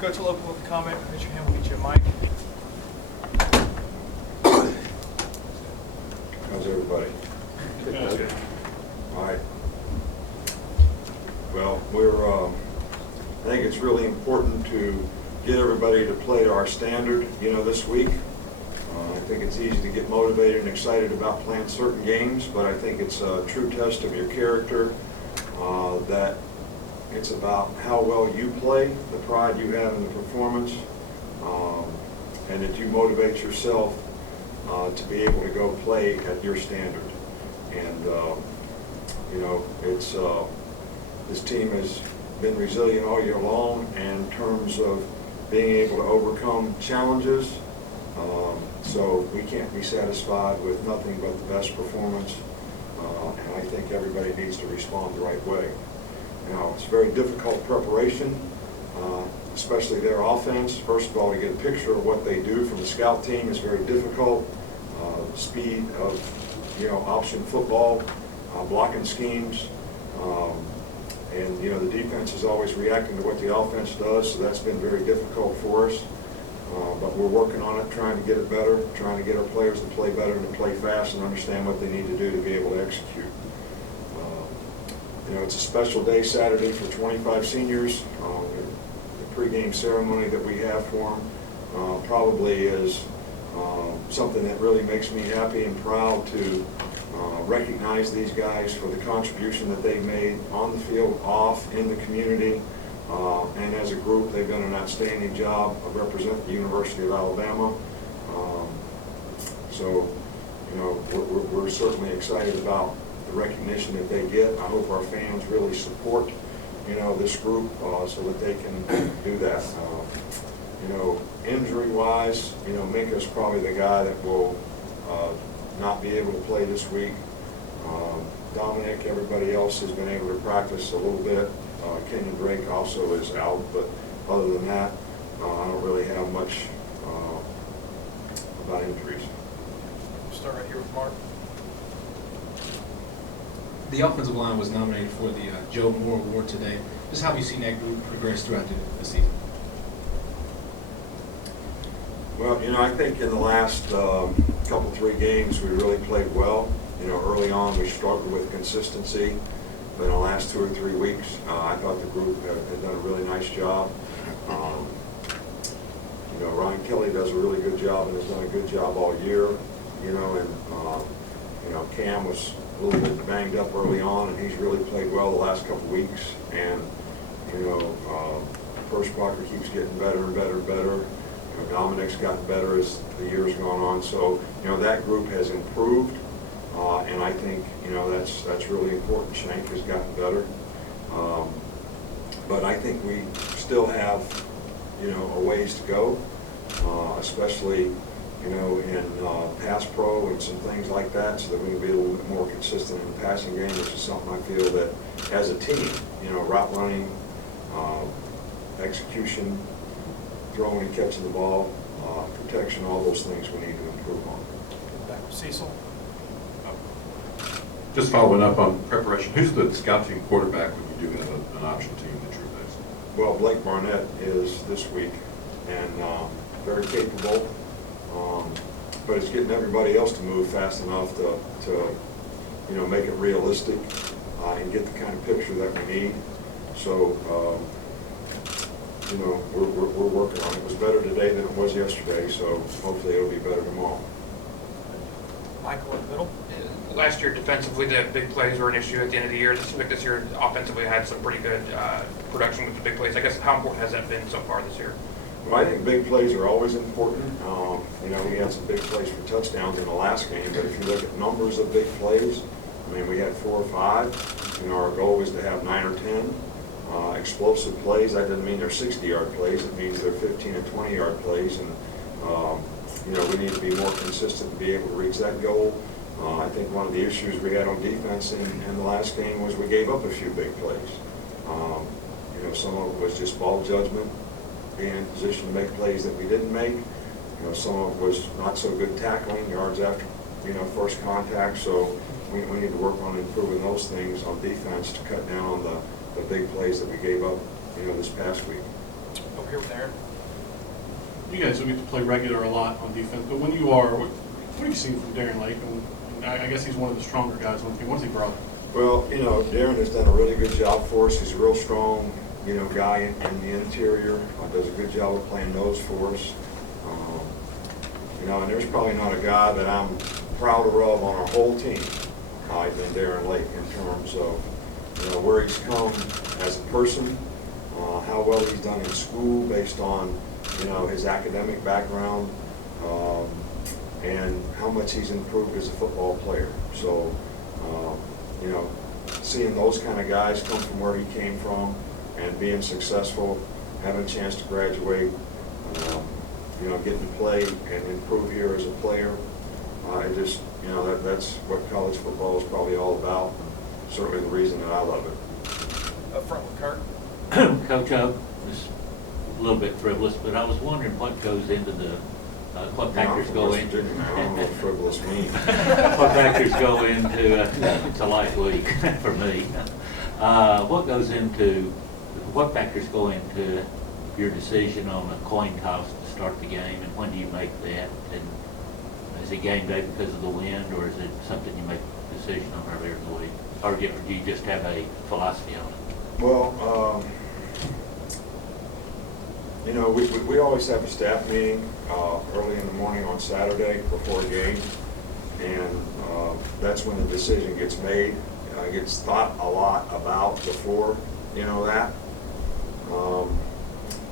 Coach will open with a comment. Raise your hand. We'll get you a mic. How's everybody? Good. All right. Well, I think it's really important to get everybody to play to our standard, this week. I think it's easy to get motivated and excited about playing certain games, but I think it's a true test of your character, that it's about how well you play, the pride you have in the performance, and that you motivate yourself to be able to go play at your standard. And, this team has been resilient all year long in terms of being able to overcome challenges. So we can't be satisfied with nothing but the best performance, and I think everybody needs to respond the right way. Now, it's very difficult preparation, especially their offense. First of all, to get a picture of what they do from the scout team is very difficult. The speed of, option football, blocking schemes, and, the defense is always reacting to what the offense does, so that's been very difficult for us. But we're working on it, trying to get it better, trying to get our players to play better and to play fast and understand what they need to do to be able to execute. It's a special day Saturday for 25 seniors. The pregame ceremony that we have for them probably is something that really makes me happy and proud to recognize these guys for the contribution that they've made on the field, off, in the community. And as a group, they've done an outstanding job of representing the University of Alabama. So, we're certainly excited about the recognition that they get. I hope our fans really support, this group so that they can do that. Injury-wise, Minka's probably the guy that will not be able to play this week. Dominic, everybody else has been able to practice a little bit. Kenyon Drake also is out, but other than that, I don't really have much about injuries. We'll start right here with Mark. The offensive line was nominated for the Joe Moore Award today. Just how have you seen that group progress throughout the season? Well, I think in the last couple, 3 games, we really played well. Early on, we struggled with consistency. But in the last 2 or 3 weeks, I thought the group had done a really nice job. Ryan Kelly does a really good job and has done a good job all year. Cam was a little bit banged up early on, and he's really played well the last couple of weeks. And First Walker keeps getting better and better and better. Dominic's gotten better as the year's gone on. So that group has improved. And I think, that's really important. Shank has gotten better. But I think we still have, a ways to go, especially, in pass pro and some things like that, so that we can be a little bit more consistent in the passing game, which is something I feel that as a team, route running, execution, throwing and catching the ball, protection, all those things we need to improve on. Back with Cecil. Just following up on preparation, who's the scout team quarterback when you do have an option team that you're facing? Well, Blake Barnett is this week, and very capable, but it's getting everybody else to move fast enough to make it realistic and get the kind of picture that we need. So, we're working on it. It was better today than it was yesterday, so hopefully it'll be better tomorrow. Michael in the middle. Last year, defensively, the big plays were an issue at the end of the year. This year, offensively, had some pretty good production with the big plays. I guess, how important has that been so far this year? Well, I think big plays are always important. We had some big plays for touchdowns in the last game, but if you look at numbers of big plays, we had 4 or 5. Our goal was to have 9 or 10. Explosive plays, that doesn't mean they're 60-yard plays. It means they're 15 and 20-yard plays, and we need to be more consistent to be able to reach that goal. I think one of the issues we had on defense in the last game was we gave up a few big plays. Some of it was just ball judgment, being in position to make plays that we didn't make. Some of it was not so good tackling, yards after, first contact. So we need to work on improving those things on defense to cut down on the big plays that we gave up, this past week. Over here with Aaron. You guys will get to play regular a lot on defense, but when you are, what have you seen from Darren Lake? And I guess he's one of the stronger guys on the team. What's he brought? Well, Darren has done a really good job for us. He's a real strong, guy in the interior. Does a good job of playing nose for us. And there's probably not a guy that I'm prouder of on our whole team than Darren Lake in terms of, where he's come as a person, how well he's done in school based on, his academic background, and how much he's improved as a football player. So, seeing those kind of guys come from where he came from and being successful, having a chance to graduate, getting to play and improve here as a player, it just, that's what college football is probably all about. Certainly the reason that I love it. Up front with Kurt. Coach, I was a little bit frivolous, but I was wondering what goes into the, what factors go into. I don't know what frivolous means. What factors go into, it's a light week for me. What factors go into your decision on a coin toss to start the game, and when do you make that? And is it game day because of the wind, or is it something you make a decision on earlier in the week? Or do you just have a philosophy on it? Well, we always have a staff meeting early in the morning on Saturday before a game, and that's when the decision gets made. It gets thought a lot about before, that.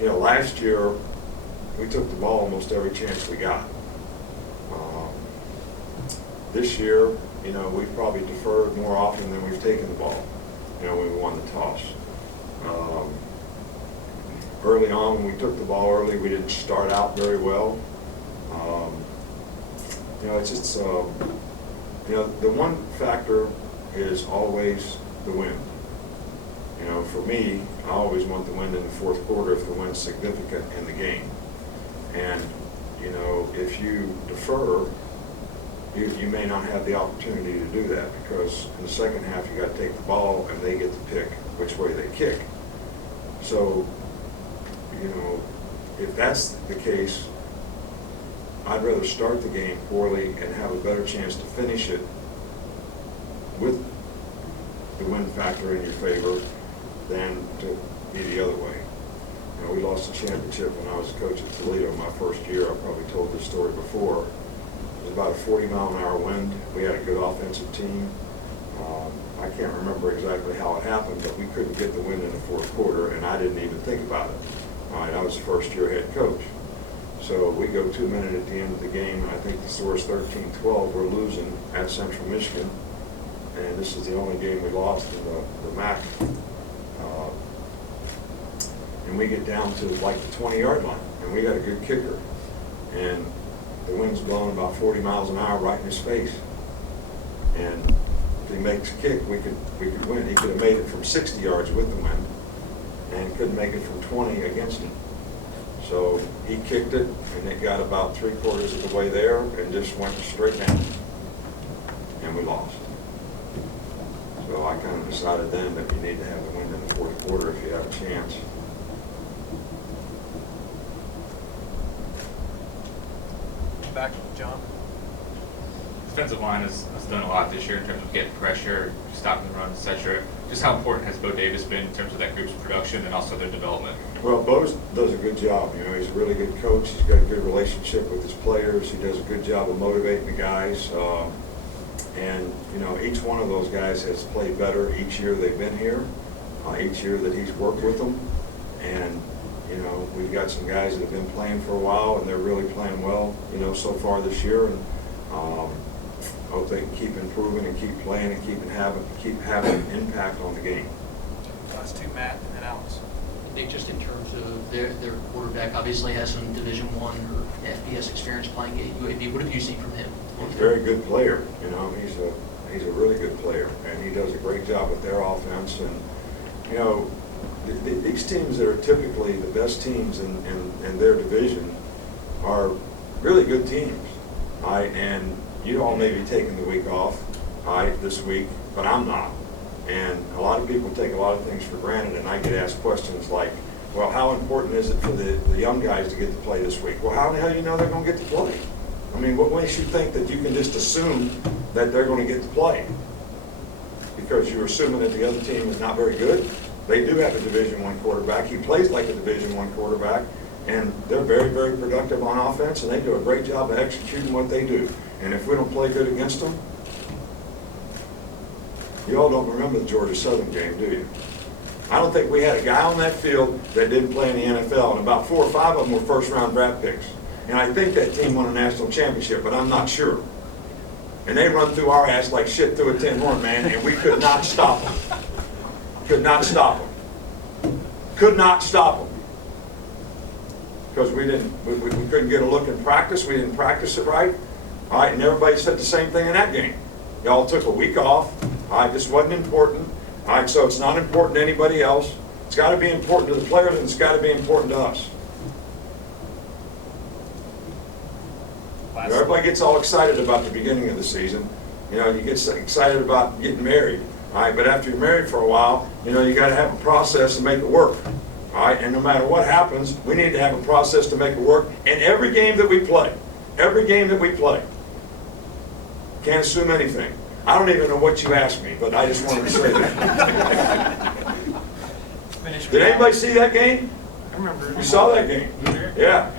Last year, we took the ball almost every chance we got. This year, we've probably deferred more often than we've taken the ball, when we won the toss. Early on, when we took the ball early, we didn't start out very well. It's just, the one factor is always the wind. For me, I always want the wind in the fourth quarter if the wind's significant in the game. And, if you defer, you may not have the opportunity to do that, because in the second half you got to take the ball and they get to pick which way they kick. So, if that's the case, I'd rather start the game poorly and have a better chance to finish it with the win factor in your favor than to be the other way. We lost the championship when I was a coach at Toledo my first year. I probably told this story before. It was about a 40-mile-an-hour wind. We had a good offensive team. I can't remember exactly how it happened, but we couldn't get the win in the fourth quarter, and I didn't even think about it. I was the first-year head coach. So we go 2 minutes at the end of the game, and I think the score is 13-12. We're losing at Central Michigan, and this is the only game we lost in the MAC. And we get down to like the 20-yard line, and we got a good kicker. And the wind's blowing about 40 miles an hour right in his face. And if he makes a kick, we could win. He could have made it from 60 yards with the wind, and couldn't make it from 20 against him. So he kicked it, and it got about 3/4 of the way there and just went straight down. And we lost. So I kind of decided then that you need to have the wind in the fourth quarter if you have a chance. Back, John. Defensive line has done a lot this year in terms of getting pressure, stopping the run, etc. Just how important has Bo Davis been in terms of that group's production and also their development? Well, Bo does a good job. He's a really good coach. He's got a good relationship with his players. He does a good job of motivating the guys. And each one of those guys has played better each year they've been here, each year that he's worked with them. And we've got some guys that have been playing for a while, and they're really playing well, so far this year. And hope they can keep improving and keep playing and keep having an impact on the game. Last two, Matt, and then Alex. Nick, just in terms of their quarterback, obviously has some Division I or FBS experience playing at UAB. What have you seen from him? He's a very good player. He's a really good player, and he does a great job with their offense. And these teams that are typically the best teams in their division are really good teams. And you all may be taking the week off this week, but I'm not. And a lot of people take a lot of things for granted, and I get asked questions like, Well, how important is it for the young guys to get to play this week? Well, how the hell do you know they're going to get to play? I mean, what makes you think that you can just assume that they're going to get to play? Because you're assuming that the other team is not very good. They do have a Division I quarterback. He plays like a Division I quarterback, and they're very, very productive on offense, and they do a great job of executing what they do. And if we don't play good against them, you all don't remember the Georgia Southern game, do you? I don't think we had a guy on that field that didn't play in the NFL, and about 4 or 5 of them were first-round draft picks. And I think that team won a national championship, but I'm not sure. And they run through our ass like shit through a tin horn, man, and we could not stop them. Could not stop them. Could not stop them. Because we couldn't get a look in practice. We didn't practice it right. All right, and everybody said the same thing in that game. Y'all took a week off. All right, this wasn't important. All right, so it's not important to anybody else. It's got to be important to the players, and it's got to be important to us. Everybody gets all excited about the beginning of the season. You know, you get excited about getting married. All right, but after you're married for a while, you know, you got to have a process to make it work. All right, and no matter what happens, we need to have a process to make it work in every game that we play. Every game that we play. Can't assume anything. I don't even know what you asked me, but I just wanted to say that. Did anybody see that game? I remember. You saw that game? Yeah.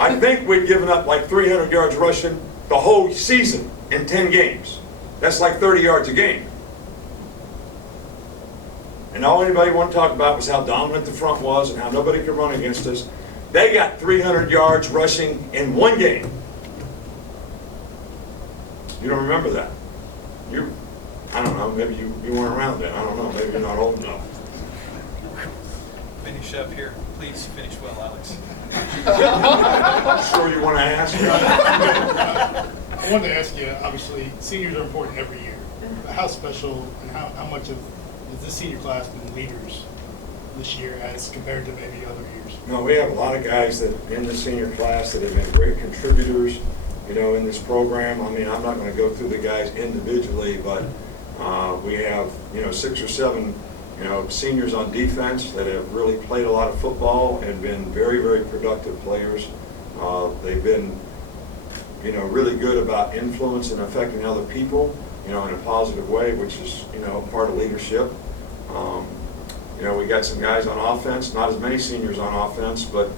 I think we'd given up like 300 yards rushing the whole season in 10 games. That's like 30 yards a game. And all anybody wanted to talk about was how dominant the front was and how nobody could run against us. They got 300 yards rushing in one game. You don't remember that? I don't know, maybe you weren't around then. I don't know, maybe you're not old enough. Finish up here. Please finish well, Alex. Sure you want to ask? I wanted to ask you, obviously, seniors are important every year. How special and how much of has this senior class been leaders this year as compared to maybe other years? No, we have a lot of guys that in the senior class that have been great contributors, you know, in this program. I mean, I'm not going to go through the guys individually, but we have, you know, 6 or 7, you know, seniors on defense that have really played a lot of football and been very, very productive players. They've been, you know, really good about influence and affecting other people, you know, in a positive way, which is, you know, part of leadership. You know, we got some guys on offense, not as many seniors on offense, but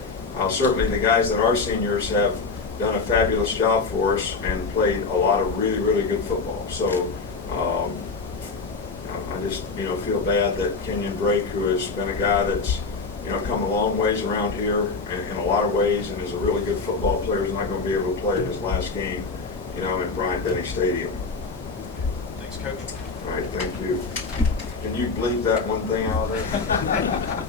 certainly the guys that are seniors have done a fabulous job for us and played a lot of really, really good football. So I just, you know, feel bad that Kenyon Drake, who has been a guy that's, you know, come a long ways around here in a lot of ways and is a really good football player, is not going to be able to play in his last game, you know, in Bryant-Denny Stadium. Thanks, Coach. All right, thank you. Can you bleep that one thing out of there?